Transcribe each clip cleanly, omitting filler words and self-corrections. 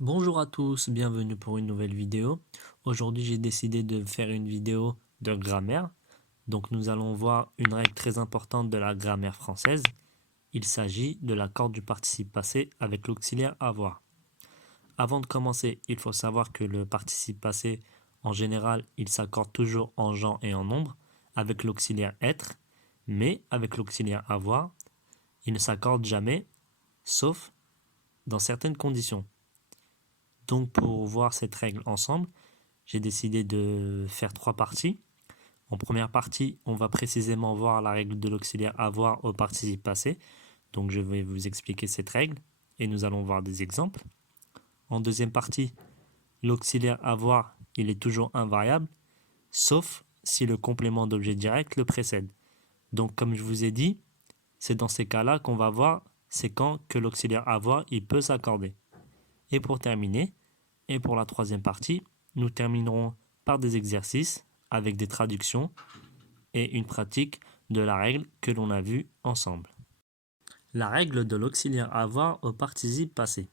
Bonjour à tous, bienvenue pour une nouvelle vidéo. Aujourd'hui, j'ai décidé de faire une vidéo de grammaire. Donc, nous allons voir une règle très importante de la grammaire française. Il s'agit de l'accord du participe passé avec l'auxiliaire avoir. Avant de commencer, il faut savoir que le participe passé, en général, il s'accorde toujours en genre et en nombre avec l'auxiliaire être, mais avec l'auxiliaire avoir, il ne s'accorde jamais, sauf dans certaines conditions. Donc pour voir cette règle ensemble, j'ai décidé de faire trois parties. En première partie, on va précisément voir la règle de l'auxiliaire avoir au participe passé. Donc je vais vous expliquer cette règle et nous allons voir des exemples. En deuxième partie, l'auxiliaire avoir, il est toujours invariable, sauf si le complément d'objet direct le précède. Donc comme je vous ai dit, c'est dans ces cas-là qu'on va voir c'est quand que l'auxiliaire avoir, il peut s'accorder. Et pour terminer, et pour la troisième partie, nous terminerons par des exercices avec des traductions et une pratique de la règle que l'on a vue ensemble. La règle de l'auxiliaire avoir au participe passé.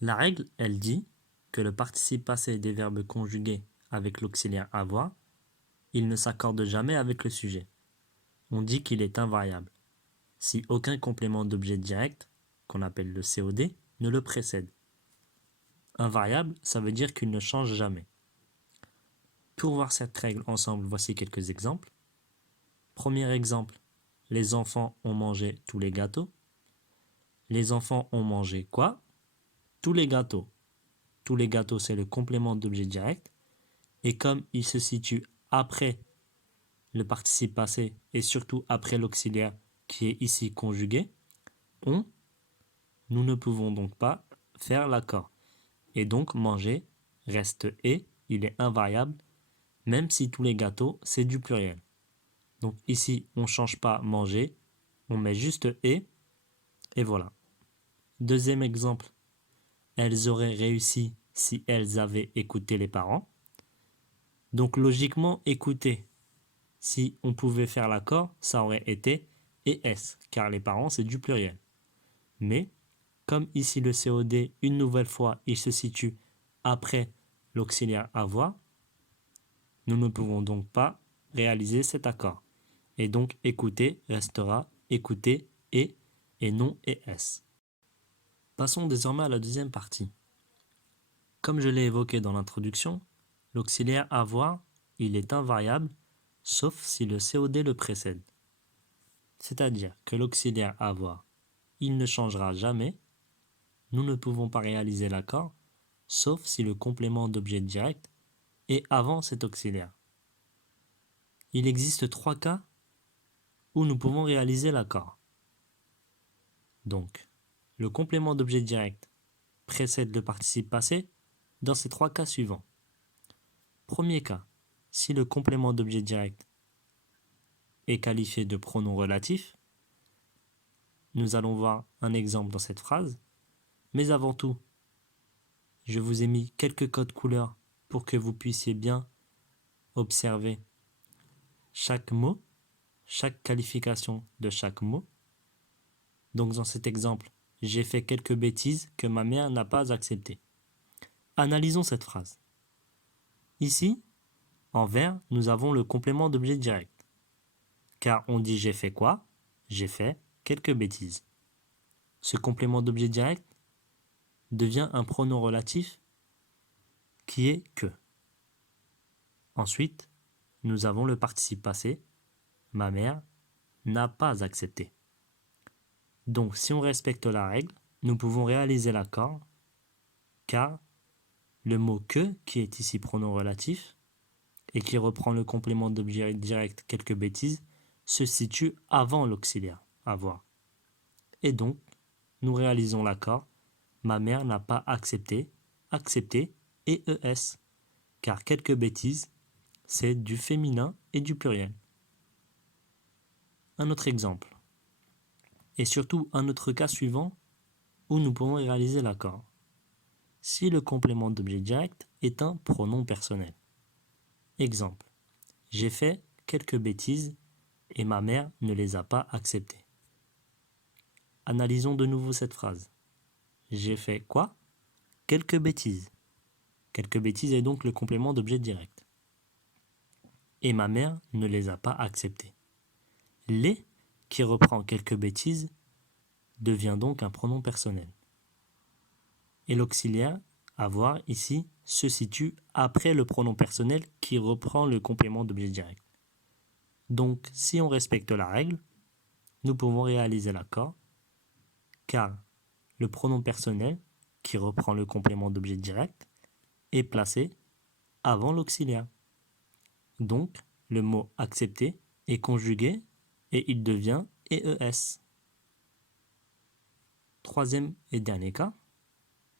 La règle, elle dit que le participe passé des verbes conjugués avec l'auxiliaire avoir, il ne s'accorde jamais avec le sujet. On dit qu'il est invariable si aucun complément d'objet direct, qu'on appelle le COD, ne le précède. Invariable, ça veut dire qu'il ne change jamais. Pour voir cette règle ensemble, voici quelques exemples. Premier exemple, les enfants ont mangé tous les gâteaux. Les enfants ont mangé quoi? Tous les gâteaux. Tous les gâteaux, c'est le complément d'objet direct. Et comme il se situe après le participe passé et surtout après l'auxiliaire qui est ici conjugué, nous ne pouvons donc pas faire l'accord. Et donc manger reste et, il est invariable, même si tous les gâteaux, c'est du pluriel. Donc ici, on ne change pas manger, on met juste et voilà. Deuxième exemple, elles auraient réussi si elles avaient écouté les parents. Donc logiquement, écouter, si on pouvait faire l'accord, ça aurait été ES, car les parents, c'est du pluriel. Mais, comme ici le COD, une nouvelle fois, il se situe après l'auxiliaire avoir, nous ne pouvons donc pas réaliser cet accord. Et donc écouter restera écouter et non ES. Passons désormais à la deuxième partie. Comme je l'ai évoqué dans l'introduction, l'auxiliaire avoir, il est invariable, sauf si le COD le précède. C'est-à-dire que l'auxiliaire avoir, il ne changera jamais, nous ne pouvons pas réaliser l'accord, sauf si le complément d'objet direct est avant cet auxiliaire. Il existe trois cas où nous pouvons réaliser l'accord. Donc, le complément d'objet direct précède le participe passé dans ces trois cas suivants. Premier cas, si le complément d'objet direct est qualifié de pronom relatif, nous allons voir un exemple dans cette phrase, mais avant tout, je vous ai mis quelques codes couleurs pour que vous puissiez bien observer chaque mot, chaque qualification de chaque mot. Donc dans cet exemple, j'ai fait quelques bêtises que ma mère n'a pas acceptées. Analysons cette phrase. Ici, en vert, nous avons le complément d'objet direct. Car on dit j'ai fait quoi? J'ai fait quelques bêtises. Ce complément d'objet direct devient un pronom relatif qui est que. Ensuite, nous avons le participe passé. Ma mère n'a pas accepté. Donc, si on respecte la règle, nous pouvons réaliser l'accord car le mot que, qui est ici pronom relatif et qui reprend le complément d'objet direct quelques bêtises, se situe avant l'auxiliaire avoir. Et donc, nous réalisons l'accord. Ma mère n'a pas accepté, accepté et ES, car quelques bêtises, c'est du féminin et du pluriel. Un autre exemple, et surtout un autre cas suivant où nous pouvons réaliser l'accord. Si le complément d'objet direct est un pronom personnel. Exemple, j'ai fait quelques bêtises et ma mère ne les a pas acceptées. Analysons de nouveau cette phrase. J'ai fait quoi? quelques bêtises. Quelques bêtises est donc le complément d'objet direct. Et ma mère ne les a pas acceptées. Les, qui reprend quelques bêtises, devient donc un pronom personnel. Et l'auxiliaire avoir ici se situe après le pronom personnel qui reprend le complément d'objet direct. Donc, si on respecte la règle, nous pouvons réaliser l'accord, car le pronom personnel qui reprend le complément d'objet direct est placé avant l'auxiliaire. Donc, le mot accepter est conjugué et il devient EES. Troisième et dernier cas,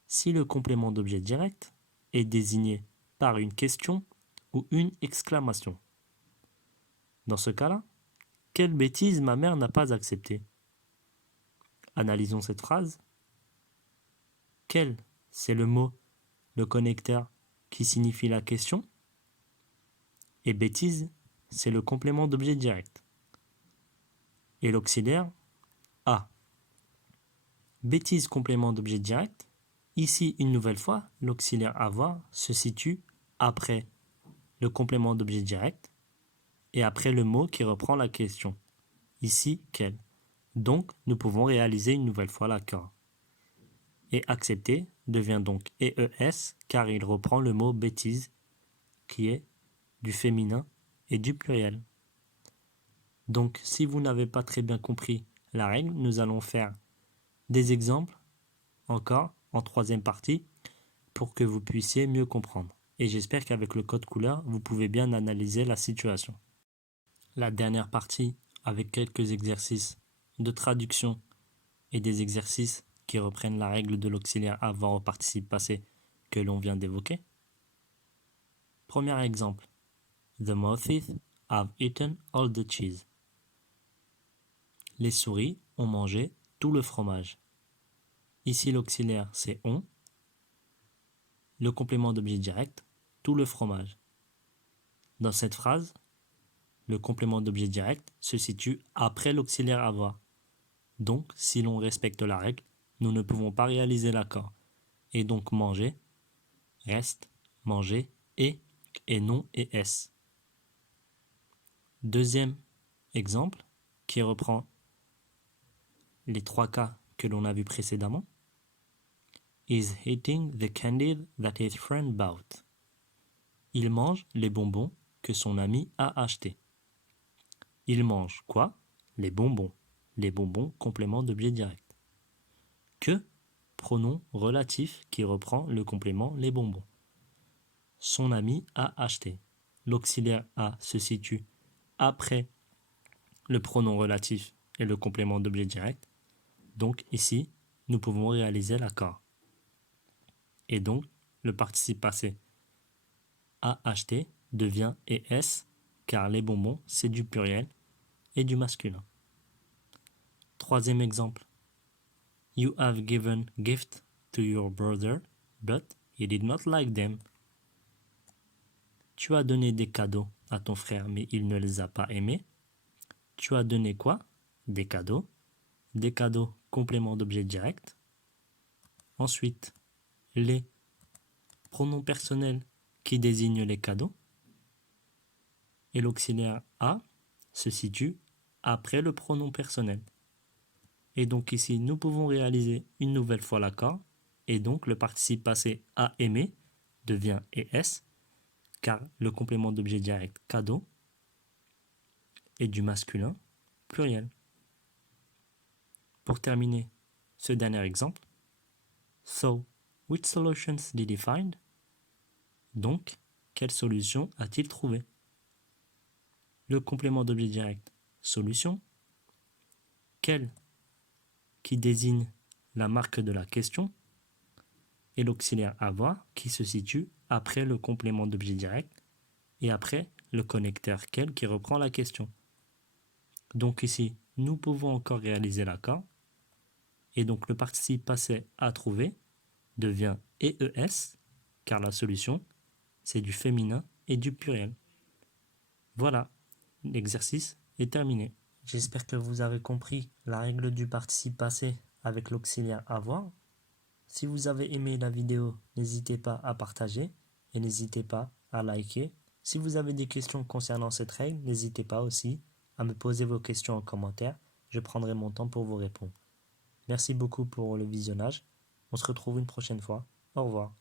si le complément d'objet direct est désigné par une question ou une exclamation. Dans ce cas-là, quelle bêtise ma mère n'a pas acceptée? Analysons cette phrase. Quel, c'est le mot, le connecteur qui signifie la question. Et bêtise, c'est le complément d'objet direct. Et l'auxiliaire, A. Bêtise, complément d'objet direct. Ici, une nouvelle fois, l'auxiliaire avoir se situe après le complément d'objet direct et après le mot qui reprend la question. Ici, quel. Donc, nous pouvons réaliser une nouvelle fois l'accord. Et accepter devient donc EES car il reprend le mot bêtise qui est du féminin et du pluriel. Donc, si vous n'avez pas très bien compris la règle, nous allons faire des exemples encore en troisième partie pour que vous puissiez mieux comprendre. Et j'espère qu'avec le code couleur, vous pouvez bien analyser la situation. La dernière partie avec quelques exercices de traduction et des exercices qui reprennent la règle de l'auxiliaire avoir au participe passé que l'on vient d'évoquer. Premier exemple. The monkeys have eaten all the cheese. Les souris ont mangé tout le fromage. Ici l'auxiliaire c'est on. Le complément d'objet direct, tout le fromage. Dans cette phrase, le complément d'objet direct se situe après l'auxiliaire avoir. Donc, si l'on respecte la règle, nous ne pouvons pas réaliser l'accord. Et donc manger reste manger et non ES. Deuxième exemple qui reprend les trois cas que l'on a vus précédemment. Is eating the candy that his friend bought. Il mange les bonbons que son ami a achetés. Il mange quoi? Les bonbons. Les bonbons, complément d'objet direct. Que, pronom relatif qui reprend le complément les bonbons. Son ami a acheté. L'auxiliaire a se situe après le pronom relatif et le complément d'objet direct. Donc ici, nous pouvons réaliser l'accord. Et donc, le participe passé a acheté devient ES car les bonbons, c'est du pluriel et du masculin. Troisième exemple. You have given gift to your brother, but he did not like them. Tu as donné des cadeaux à ton frère, mais il ne les a pas aimés. Tu as donné quoi? Des cadeaux. Des cadeaux, complément d'objet direct. Ensuite, les pronoms personnels qui désignent les cadeaux. Et l'auxiliaire a se situe après le pronom personnel. Et donc ici, nous pouvons réaliser une nouvelle fois l'accord. Et donc, le participe passé a aimé devient ES, car le complément d'objet direct cadeau est du masculin pluriel. Pour terminer ce dernier exemple, so, which solutions did he find? Donc, quelle solution a-t-il trouvé? Le complément d'objet direct, solution. Quel, qui désigne la marque de la question, et l'auxiliaire avoir qui se situe après le complément d'objet direct et après le connecteur quel qui reprend la question. Donc ici, nous pouvons encore réaliser l'accord et donc le participe passé à trouver devient EES car la solution c'est du féminin et du pluriel. Voilà, l'exercice est terminé. J'espère que vous avez compris la règle du participe passé avec l'auxiliaire avoir. Si vous avez aimé la vidéo, n'hésitez pas à partager et n'hésitez pas à liker. Si vous avez des questions concernant cette règle, n'hésitez pas aussi à me poser vos questions en commentaire. Je prendrai mon temps pour vous répondre. Merci beaucoup pour le visionnage. On se retrouve une prochaine fois. Au revoir.